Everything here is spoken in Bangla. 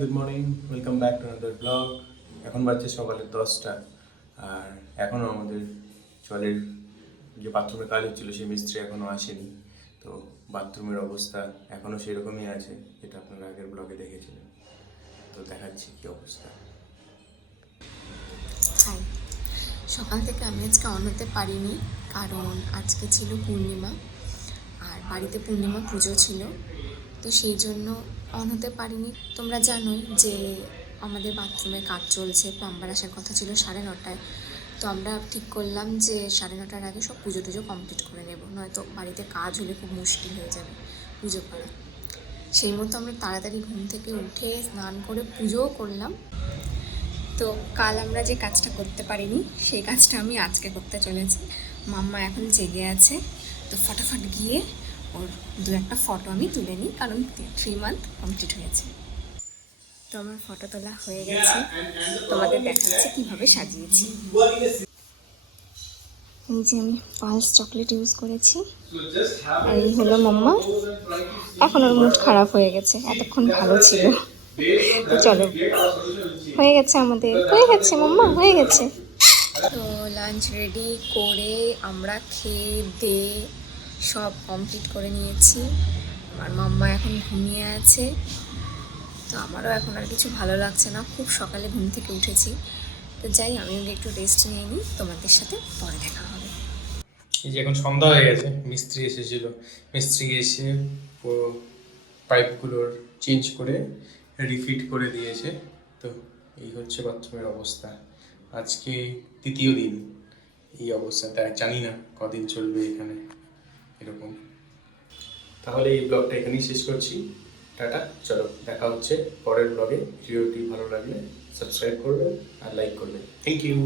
Good morning welcome back to another blog এখন বাজছে সকালে দশটা। আর এখনও আমাদের জলের যে বাথরুমের কাজ হচ্ছিল, সেই মিস্ত্রি এখনও আসেনি। তো বাথরুমের অবস্থা এখনও সেরকমই আছে, যেটা আপনারা আগের ব্লগে দেখেছিলেন। তো দেখাচ্ছি কী অবস্থা। সকাল থেকে আমি আজকে অন হতে পারিনি, কারণ আজকে ছিল পূর্ণিমা। আর বাড়িতে পূর্ণিমা পুজো ছিল। তো সেই জন্য অন হতে পারিনি। তোমরা জানোই যে আমাদের বাথরুমে কাজ চলছে প্লাম্বার আসার কথা ছিল সাড়ে নটায়। তো আমরা ঠিক করলাম যে সাড়ে নটার আগে সব পুজো টুজো কমপ্লিট করে নেব। নয়তো বাড়িতে কাজ হলে খুব মুশকিল হয়ে যাবে পুজো করা। সেই মতো আমরা তাড়াতাড়ি ঘুম থেকে উঠে স্নান করে পুজোও করলাম। তো কাল আমরা যে কাজটা করতে পারিনি, সেই কাজটা আমি আজকে করতে চলেছি। মাম্মা এখন জেগে আছে। তো ফটাফট গিয়ে ওর দু একটা ফটো আমি তুলে নিই, কারণ থ্রি মান্থ কমপ্লিট হয়েছে। তো আমার ফটো তোলা হয়ে গেছে। তোমাদের দেখাচ্ছি কীভাবে সাজিয়েছি। এই যে আমি পালস চকলেট ইউজ করেছি। আর এই হলো মাম্মা এখন ওর মুড খারাপ হয়ে গেছে। এতক্ষণ ভালো ছিল। তো চলো। হয়ে গেছে আমাদের। হয়ে গেছে মাম্মা হয়ে গেছে। তো লাঞ্চ রেডি করে আমরা খেয়ে দে সব কমপ্লিট করে নিয়েছি। আমার মাম্মা এখন ঘুমিয়ে আছে। তো আমারও এখন আর কিছু ভালো লাগছে না। খুব সকালে ঘুম থেকে উঠেছি। তো যাই আমি একটু রেস্ট নিয়ে নিই। তোমাদের সাথে পরে দেখা হবে। এই যে এখন সন্ধ্যা হয়ে গেছে। মিস্ত্রি এসেছিল। মিস্ত্রি এসে পাইপগুলোর চেঞ্জ করে রিফিট করে দিয়েছে। তো এই হচ্ছে বাথরুমের অবস্থা। আজকে তৃতীয় দিন। এই অবস্থাতে আর জানি না কদিন চলবে এখানে। এরকম। তাহলে এই ব্লগটা এখানেই শেষ করছি। টাটা চলো দেখা হচ্ছে পরের ব্লগে। ভিডিওটি ভালো লাগলে সাবস্ক্রাইব করবে আর লাইক করবে থ্যাংক ইউ